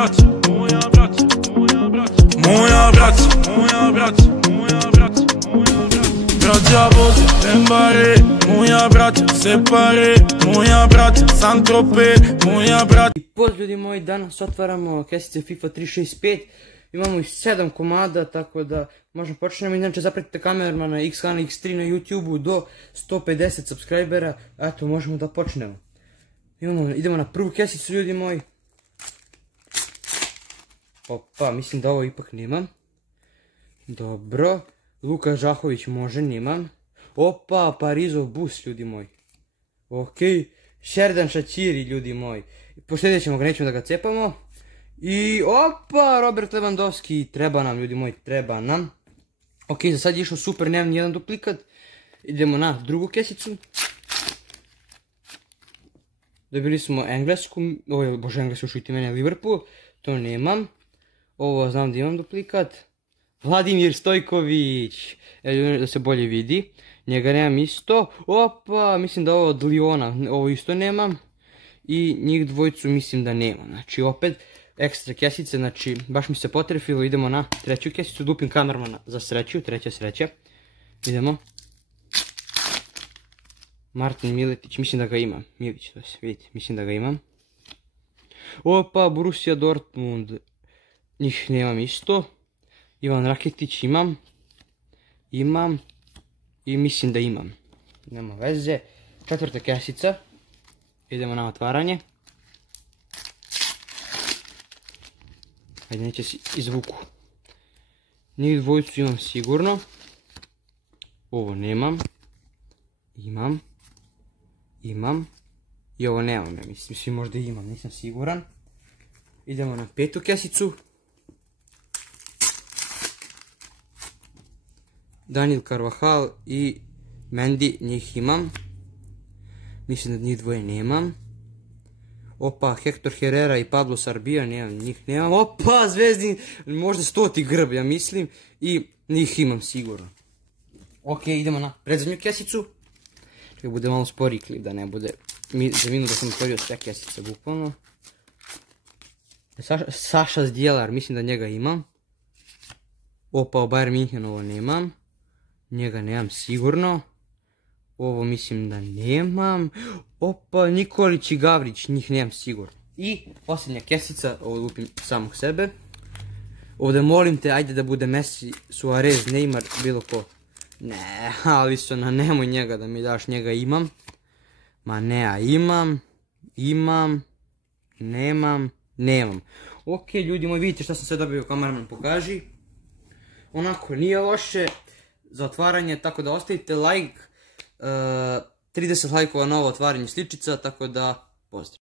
braća, moja braća, moja braća, moja braća, moja braća, moja braća, moja braća. Braća Bože, Dembare, moja braća, Separe, moja braća, Saint-Tropez, moja braća. I pozdrav ljudi moji, danas otvaramo kesice FIFA 365. Imamo ih 7 komada, tako da možemo počnemo. Inače zapratite kamermana X-Hana X3 na YouTube-u do 150 subscribera. Eto, možemo da počnemo. Idemo na prvu kesicu ljudi moji. Opa, mislim da ovo ipak nemam. Dobro. Luka Žahović može, nemam. Opa, Parizov bus ljudi moji. Okej. Šerdan Šačiri ljudi moji. Poštedjet ćemo ga, nećemo da ga cepamo. I opa, Robert Lewandowski, treba nam ljudi moji, treba nam. Ok, za sad je išao super, nemam nijedan duplikat. Idemo na drugu kesicu. Dobili smo englesku, bože englesku šuti mene, Liverpool, to nemam. Ovo znam da imam duplikat. Vladimir Stojković, da se bolje vidi, njega nemam isto. Opa, mislim da ovo od Liona, ovo isto nemam. I njih dvojicu mislim da nemam, znači opet ekstra kesice, znači baš mi se potrefilo. Idemo na treću kesicu, dupim kamermana za sreću, treća sreća. Idemo. Martin Miletić, mislim da ga imam, Milić, to se vidite, mislim da ga imam. Opa, Borussia Dortmund, njih nemam isto. Ivan Raketić imam. Imam. I mislim da imam. Nema veze. Četvrta kesica. Idemo na otvaranje. Ajde, neće se izvuku. Njih dvojicu imam sigurno. Ovo nemam. Imam. Imam. I ovo nemam, ja mislim. Svi možda imam, nisam siguran. Idemo na petu kesicu. Daniel Carvajal i Mendy, njih imam. Mislim da njih dvoje nemam. Opa, Hector Herrera i Pablo Sarabia, njih nemam. Opa, Zvezdin, možda 100. grb, ja mislim. I njih imam sigurno. Ok, idemo na predzadnju kesicu. Čekaj, bude malo spori klip, da ne bude za minut da sam otvorio sve kesice, bukvalno. Saša Zdjelar, mislim da njega imam. Opa, o Bayern München ovo nemam. Njega nemam sigurno. Ovo mislim da nemam. Opa, Nikolić i Gavrić, njih nemam sigurno. I posljednja kesica, ovo lupim samog sebe. Ovdje molim te, ajde da bude Messi, Suarez, Neymar, bilo ko. Ne, Alisona, nemoj njega da mi daš, njega imam. Ma ne, a imam. Imam. Nemam. Nemam. Ok, ljudi moji, vidite šta sam sve dobio, kameraman pokaži. Onako, nije loše za otvaranje, tako da ostavite like. 30 lajkova na ovo otvaranje sličica, tako da pozdrav.